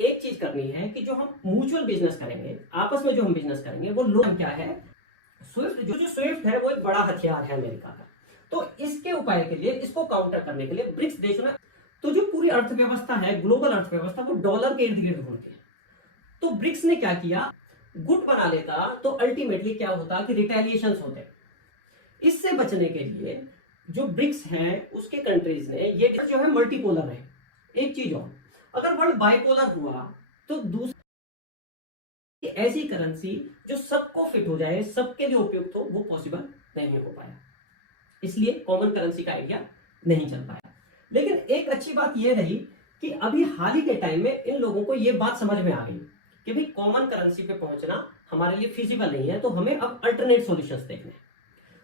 एक चीज करनी है कि जो हम म्यूचुअल बिजनेस करेंगे, आपस में जो हम बिजनेस करेंगे वो लोग क्या है, स्विफ्ट जो स्विफ्ट है वो एक बड़ा हथियार है अमेरिका का। तो इसके उपाय के लिए, इसको काउंटर करने के लिए ब्रिक्स देशों ने, तो जो पूरी अर्थव्यवस्था है, ग्लोबल अर्थव्यवस्था, वो डॉलर के इर्द गिर्द घूमती है। तो ब्रिक्स ने क्या किया, गुट बना लेता तो अल्टीमेटली क्या होता कि रिटेलिएशन होते। इससे बचने के लिए जो ब्रिक्स हैं उसके कंट्रीज ने, ये जो है मल्टीपोलर है। एक चीज और, अगर वर्ल्ड बाइपोलर हुआ तो दूसरी ऐसी करेंसी जो सबको फिट हो जाए, सबके लिए उपयुक्त हो, वो पॉसिबल नहीं हो पाया। इसलिए कॉमन करेंसी का आइडिया नहीं चल पाया। लेकिन एक अच्छी बात यह रही कि अभी हाल ही के टाइम में इन लोगों को यह बात समझ में आ गई कि भाई कॉमन करेंसी पे पहुंचना हमारे लिए फिजिबल नहीं है, तो हमें अब अल्टरनेट सॉल्यूशंस देखने।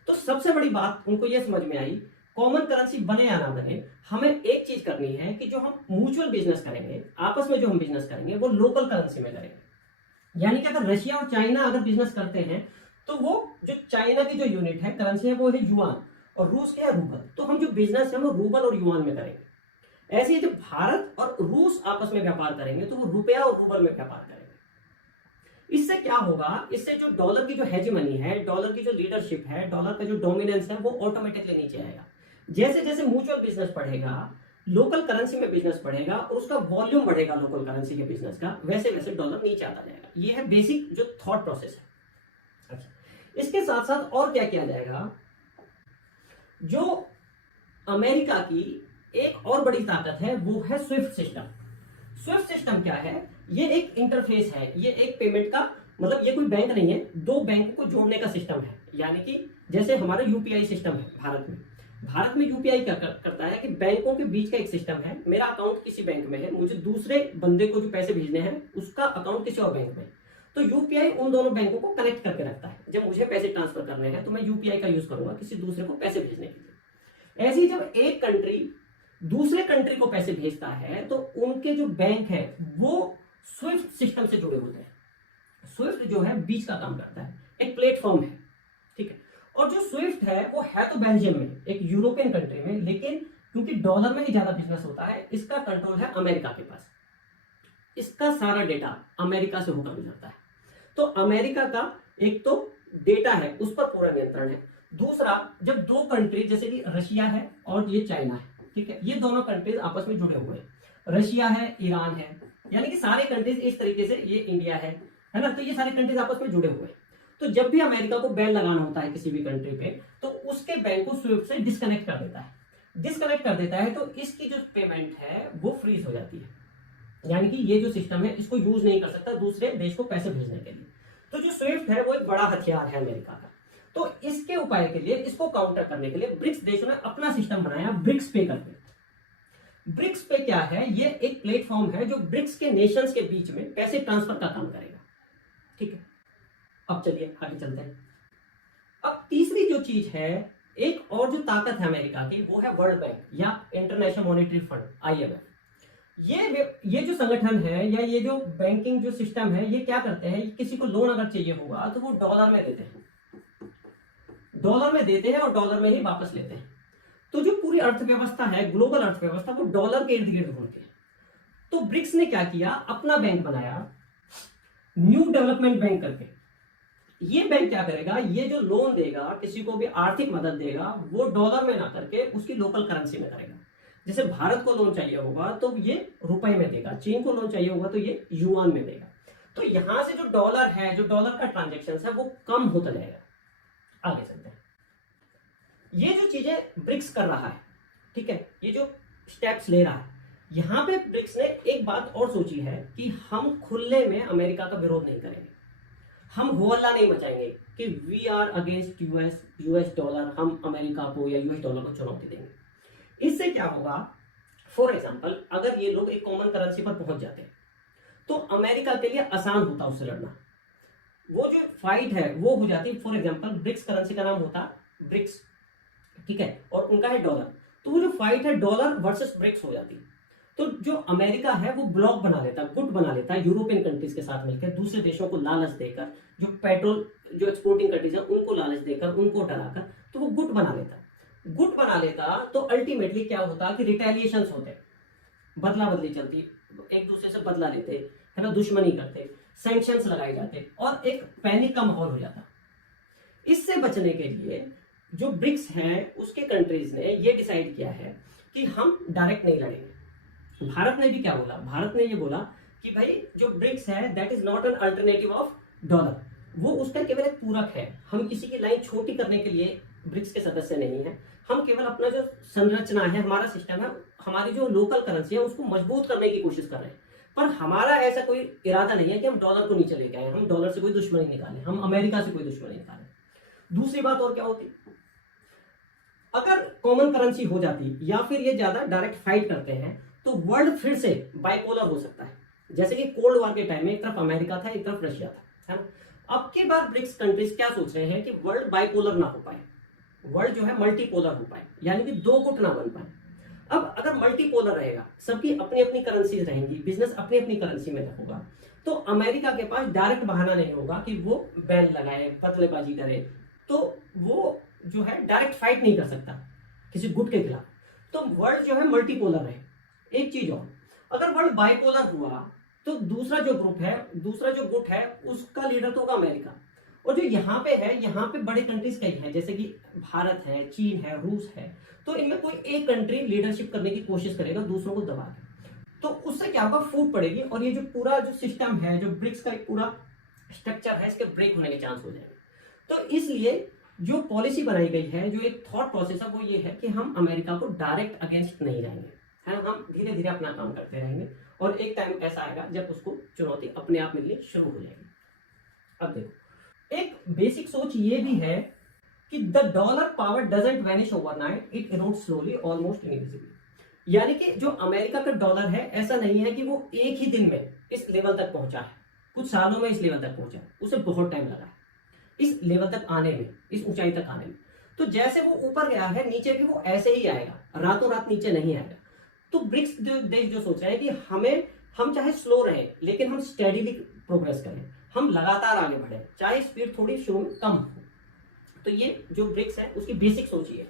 तो सबसे बड़ी बात उनको यह समझ में आई, कॉमन करेंसी बने या ना बने, हमें एक चीज करनी है कि जो हम म्यूचुअल बिजनेस करेंगे, आपस में जो हम बिजनेस करेंगे वो लोकल करेंसी में करेंगे। यानी कि अगर रशिया और चाइना अगर बिजनेस करते हैं तो वो जो चाइना की जो यूनिट है करेंसी है वो है युआन, और रूस के है रूबल। तो हम जो बिजनेस है वो रूबल और युआन में करेंगे। ऐसे ही जब भारत और रूस आपस में व्यापार करेंगे तो वो रुपया और रूबल में व्यापार करेंगे। इससे क्या होगा, इससे जो डॉलर की जो हेजेमनी है, डॉलर की जो लीडरशिप है, डॉलर का जो डोमिनेंस है, वो ऑटोमेटिकली नीचे आएगा। जैसे जैसे म्यूचुअल बिजनेस बढ़ेगा, लोकल करेंसी में बिजनेस बढ़ेगा और उसका वॉल्यूम बढ़ेगा लोकल करेंसी के बिजनेस का, वैसे वैसे डॉलर नीचे आता जाएगा। ये है बेसिक जो थॉट प्रोसेस है। अच्छा, इसके साथ साथ और क्या किया जाएगा, जो अमेरिका की एक और बड़ी ताकत है वो है स्विफ्ट सिस्टम। स्विफ्ट सिस्टम क्या है, ये एक इंटरफेस है, ये एक पेमेंट का, मतलब ये कोई बैंक नहीं है, दो बैंकों को जोड़ने का सिस्टम है। यानी कि जैसे हमारा यूपीआई सिस्टम है भारत में यूपीआई क्या करता है कि बैंकों के बीच का एक सिस्टम है। मेरा अकाउंट किसी बैंक में है, मुझे दूसरे बंदे को जो पैसे भेजने हैं उसका अकाउंट किसी और बैंक में, तो यूपीआई उन दोनों बैंकों को कनेक्ट करके रखता है। जब मुझे पैसे ट्रांसफर करने हैं तो मैं यूपीआई का यूज करूंगा किसी दूसरे को पैसे भेजने के लिए। ऐसे ही जब एक कंट्री दूसरे कंट्री को पैसे भेजता है तो उनके जो बैंक है वो स्विफ्ट सिस्टम से जुड़े होते हैं। स्विफ्ट जो है बीच का काम करता है, एक प्लेटफॉर्म है, ठीक है। और जो स्विफ्ट है वो है तो बेल्जियम में, एक यूरोपियन कंट्री में, लेकिन क्योंकि डॉलर में ही ज्यादा बिजनेस होता है, इसका कंट्रोल है अमेरिका के पास। इसका सारा डेटा अमेरिका से होकर गुजरता है। तो अमेरिका का एक तो डेटा है उस पर पूरा नियंत्रण है। दूसरा, जब दो कंट्री जैसे कि रशिया है और ये चाइना है, ठीक है, ये दोनों कंट्रीज आपस में जुड़े हुए हैं, रशिया है, ईरान है, यानी कि सारे कंट्रीज इस तरीके से, ये इंडिया है ना, तो ये सारे कंट्रीज आपस में जुड़े हुए हैं। तो जब भी अमेरिका को बैन लगाना होता है किसी भी कंट्री पे, तो उसके बैंक को स्विफ्ट से डिस्कनेक्ट कर देता है, तो इसकी जो पेमेंट है वो फ्रीज हो जाती है। यानी कि ये जो सिस्टम है इसको यूज नहीं कर सकता दूसरे देश को पैसे भेजने के लिए। तो जो स्विफ्ट है वो एक बड़ा हथियार है अमेरिका का। तो इसके उपाय के लिए, इसको काउंटर करने के लिए ब्रिक्स देशों ने अपना सिस्टम बनाया, ब्रिक्स पे करके। ब्रिक्स पे क्या है, ये एक प्लेटफॉर्म है जो ब्रिक्स के नेशंस के बीच में पैसे ट्रांसफर का काम करेगा, ठीक है। अब चलिए आगे चलते हैं। अब तीसरी जो चीज है, एक और जो ताकत है अमेरिका की, वो है वर्ल्ड बैंक या इंटरनेशनल मॉनेटरी फंड, IMF। ये जो संगठन है या ये जो बैंकिंग जो सिस्टम है, ये क्या करते हैं, किसी को लोन अगर चाहिए होगा तो वो डॉलर में देते हैं, और डॉलर में ही वापस लेते हैं। तो जो पूरी अर्थव्यवस्था है, ग्लोबल अर्थव्यवस्था, वो डॉलर के इर्द गिर्द घूमती है। तो ब्रिक्स ने क्या किया, अपना बैंक बनाया, न्यू डेवलपमेंट बैंक करके। ये बैंक क्या करेगा, ये जो लोन देगा, किसी को भी आर्थिक मदद देगा, वो डॉलर में ना करके उसकी लोकल करेंसी में करेगा। जैसे भारत को लोन चाहिए होगा तो ये रुपए में देगा, चीन को लोन चाहिए होगा तो ये युआन में देगा। तो यहां से जो डॉलर है, जो डॉलर का ट्रांजेक्शन है, वो कम होता जाएगा। आगे चलते हैं। ये जो चीजें ब्रिक्स कर रहा है, ठीक है, ये जो स्टेप्स ले रहा है, यहां पे ब्रिक्स ने एक बात और सोची है कि हम खुले में अमेरिका का विरोध नहीं करेंगे, हम हो हल्ला नहीं मचाएंगे कि we are against US dollar, हम अमेरिका को या यूएस डॉलर को चुनौती देंगे। इससे क्या होगा, फॉर एग्जाम्पल अगर ये लोग एक कॉमन करेंसी पर पहुंच जाते हैं तो अमेरिका के लिए आसान होता उससे लड़ना। वो जो फाइट है वो हो जाती, फॉर एग्जाम्पल ब्रिक्स करेंसी का नाम होता ब्रिक्स, ठीक है, और उनका है डॉलर, तो वो जो फाइट है डॉलर वर्सेस ब्रिक्स हो जाती। तो जो अमेरिका है वो ब्लॉक बना लेता, गुट बना लेता है यूरोपियन कंट्रीज के साथ मिलकर, दूसरे देशों को लालच देकर, जो पेट्रोल जो एक्सपोर्टिंग कंट्रीज है उनको लालच देकर, उनको डराकर, तो वो गुट बना लेता। तो अल्टीमेटली क्या होता कि रिटेलिएशंस होते, बदला बदली चलती, एक दूसरे से बदला लेते, है ना, दुश्मनी करते, सैंक्शंस लगाए जाते और एक पैनिक का माहौल हो जाता। इससे बचने के लिए जो ब्रिक्स हैं उसके कंट्रीज ने ये डिसाइड किया है कि हम डायरेक्ट नहीं लड़ेंगे। भारत ने भी क्या बोला, भारत ने ये बोला कि भाई जो ब्रिक्स है that is not an alternative of dollar, वो उसका केवल एक पूरक है। हम किसी की लाइन छोटी करने के लिए ब्रिक्स के सदस्य नहीं है, हम केवल अपना जो संरचना है, हमारा सिस्टम है, हमारी जो लोकल करेंसी है उसको मजबूत करने की कोशिश कर रहे हैं। पर हमारा ऐसा कोई इरादा नहीं है कि हम डॉलर को नीचे लेके आए, हम डॉलर से कोई दुश्मनी निकालें, हम अमेरिका से कोई दुश्मनी निकालें। दूसरी बात और क्या होती, अगर कॉमन करेंसी हो जाती या फिर ये ज्यादा डायरेक्ट फाइट करते हैं तो वर्ल्ड फिर से बाइपोलर हो सकता है। जैसे कि कोल्ड वॉर के टाइम में एक तरफ अमेरिका था, एक तरफ रशिया था, है ना। अब की बार ब्रिक्स कंट्रीज क्या सोच रहे हैं कि वर्ल्ड बाइपोलर ना हो पाए, वर्ल्ड जो है मल्टीपोलर हो पाए, यानी कि दो गुट ना बन पाए। अब अगर मल्टीपोलर रहेगा, सबकी अपनी अपनी करेंसी रहेंगी, बिजनेस अपनी अपनी करेंसी में होगा, तो अमेरिका के पास डायरेक्ट बहाना नहीं होगा कि वो बैन लगाए, बदलेबाजी करे, तो वो जो है डायरेक्ट फाइट नहीं कर सकता किसी गुट के खिलाफ। तो वर्ल्ड जो है मल्टीपोलर है। एक चीज और, अगर वर्ल्ड बाइपोलर हुआ तो दूसरा जो ग्रुप है, दूसरा जो गुट है, उसका लीडर तो होगा अमेरिका। और जो यहाँ पे है, यहाँ पे बड़े कंट्रीज कई हैं, जैसे कि भारत है, चीन है, रूस है, तो इनमें कोई एक कंट्री लीडरशिप करने की कोशिश करेगा दूसरों को दबा के, तो उससे क्या होगा, फूट पड़ेगी और ये जो पूरा जो सिस्टम है, जो ब्रिक्स का एक पूरा स्ट्रक्चर है, इसके ब्रेक होने के चांस हो जाएंगे। तो इसलिए जो पॉलिसी बनाई गई है, जो एक थॉट प्रोसेस है, वो ये है कि हम अमेरिका को डायरेक्ट अगेंस्ट नहीं रहेंगे, है, हम धीरे धीरे अपना काम करते रहेंगे और एक टाइम ऐसा आएगा जब उसको चुनौती अपने आप मिलनी शुरू हो जाएगी। अब देखो, एक बेसिक सोच ये भी है कि the dollar power doesn't vanish overnight, it erodes slowly almost invisible. यानी कि जो अमेरिका का डॉलर है, ऐसा नहीं है कि वो एक ही दिन में इस लेवल तक पहुंचा है, कुछ सालों में इस लेवल तक पहुंचा है, उसे बहुत टाइम लगा है इस लेवल तक आने में, इस ऊंचाई तक आने में। तो जैसे वो ऊपर गया है, नीचे भी वो ऐसे ही आएगा, रातों रात नीचे नहीं आएगा। तो ब्रिक्स देश जो सोच रहे हैं कि हम चाहे स्लो रहे लेकिन हम स्टेडीली प्रोग्रेस करें, हम लगातार आगे बढ़े, चाहे स्पीड थोड़ी शुरू में कम हो। तो ये जो ब्रिक्स है उसकी बेसिक सोच ये है।